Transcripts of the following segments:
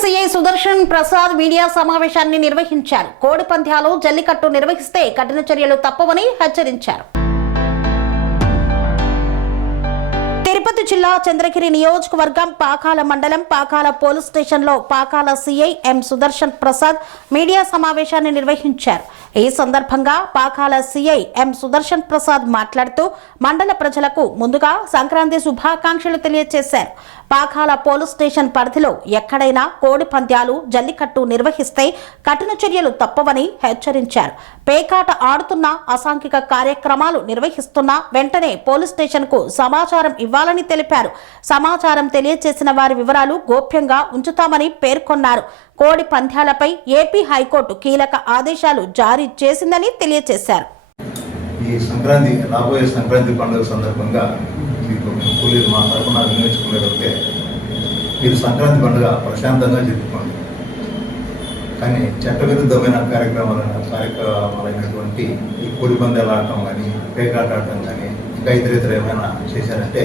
CI Sudarshan Prasad media సమావేశాన్ని నిర్వహించారు. కోడి పంద్యాలు, జల్లికట్టు నిర్వహిస్తే కఠిన చర్యలు తప్పవని హెచ్చరించారు. తిరుపతి జిల్లా చంద్రగిరి నియోజకవర్గం పాకాల మండలం పాకాల పోలీస్ స్టేషన్లో పాకాల సిఐ ఎం సుదర్శన్ ప్రసాద్ మీడియా సమావేశాన్ని నిర్వహించారు. ఈ సందర్భంగా పాకాల సిఐ ఎం సుదర్శన్ ప్రసాద్ మాట్లాడుతూ మండల ప్రజలకు ముందుగా సంక్రాంతి శుభాకాంక్షలు తెలియజేశారు. పాకాల పోలీస్ స్టేషన్ పరిధిలో ఎక్కడైనా కోడి పంద్యాలు, జల్లికట్టు నిర్వహిస్తే కఠిన చర్యలు తప్పవని హెచ్చరించారు. పేకాట ఆడుతున్న, అసాంఘిక కార్యక్రమాలు నిర్వహిస్తున్న వెంటనే పోలీస్ స్టేషన్ కు సమాచారం ఇవ్వాలని తెలిపారు. సమాచారం తెలియజేసిన వారి వివరాలు గోప్యంగా ఉంచుతామని పేర్కొన్నారు. కోడి పంద్యాలపై ఏపీ హైకోర్టు కీలక ఆదేశాలు జారీ చేసిందని తెలియజేశారు. ఈ సంక్రాంతి, రాబోయే సంక్రాంతి పండుగ సందర్భంగా మీకు కూలీలు మా తరఫున వినియోగించుకునేటంటే మీరు సంక్రాంతి పండుగ ప్రశాంతంగా జరుపుకోండి. కానీ చట్టవిరుద్ధమైన కార్యక్రమాలైనటువంటి ఈ కోడి పందాలు ఆడటం కానీ, పేకాట ఆడటం కానీ, ఇంకా ఇతర ఏమైనా చేశారంటే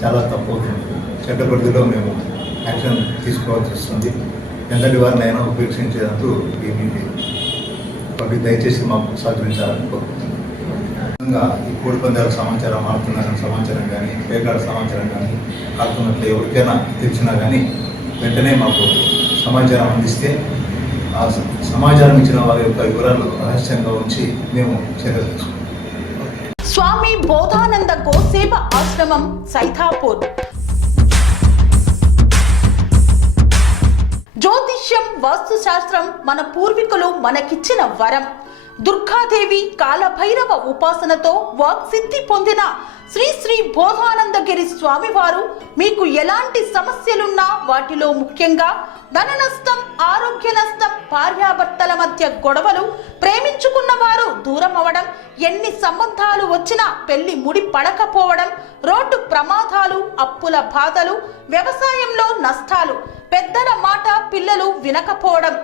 చాలా తప్పు అవుతుంది. చట్ట పరిధిలో మేము యాక్షన్ తీసుకోవాల్సి వస్తుంది. ఎంతటి వారినైనా ఉపేక్షించేందుకు పబ్లిక్ దయచేసి మాకు సహకరించాలని కోరుకుంటున్నాం. ఈ కోడి పందాల సమాచారం, ఆడుతున్న సమాచారం కానీ, పేకాట సమాచారం కానీ, ఆడుతున్నట్లు ఎవరికైనా తెలిసినా కానీ వెంటనే మాకు సమాచారం అందిస్తే ఆ సమాచారం ఇచ్చిన వారి యొక్క వివరాలు రహస్యంగా ఉంచి మేము చర్యలు తీసుకుంటాం. స్వామి బోధానంద గోసేవ ఆశ్రమం, సైథాపూర్. జ్యోతిష్యం, వాస్తుశాస్త్రం మన పూర్వీకులు మనకిచ్చిన వరం. దుర్గాదేవి, కాలభైరవ ఉపాసనతో వాక్సిద్ధి పొందిన శ్రీ శ్రీ బోధానందగిరి స్వామివారు మీకు ఎలాంటి సమస్యలున్నా, వాటిలో ముఖ్యంగా ధన నష్టం, ఆరోగ్య నష్టం, భార్యాభర్తల మధ్య గొడవలు, ప్రేమించుకున్న వారు దూరం అవడం, ఎన్ని సంబంధాలు వచ్చినా పెళ్లి ముడి పడకపోవడం, రోడ్డు ప్రమాదాలు, అప్పుల బాధలు, వ్యవసాయంలో నష్టాలు, పెద్దల మాట పిల్లలు వినకపోవడం,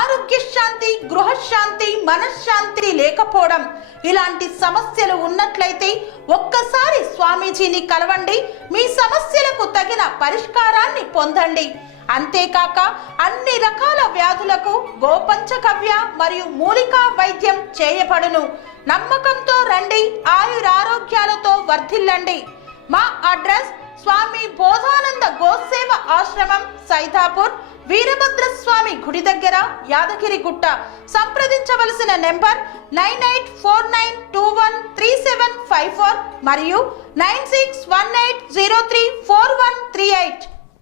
ఆరోగ్య శాంతి, గృహశాంతి, మనశ్శాంతి లేకపోవడం, ఇలాంటి సమస్యలు ఉన్నట్లయితే ఒక్కసారి స్వామీజీని కలవండి. మీ సమస్యలకు తగిన పరిష్కారాన్ని పొందండి. అంతేకాక అన్ని రకాల వ్యాధులకు గోపంచగవ్య మరియు మూలికా వైద్యం చేయబడును. నమ్మకంతో రండి, ఆయురారోగ్యాలతో వర్ధిల్లండి. మా అడ్రస్ స్వామి బోధానంద గోసేవ ఆశ్రమం, సైథాపూర్, వీరభద్రస్వామి గుడి దగ్గర, యాదగిరిగుట్ట. సంప్రదించవలసిన నెంబర్ 9849213754 మరియు 9618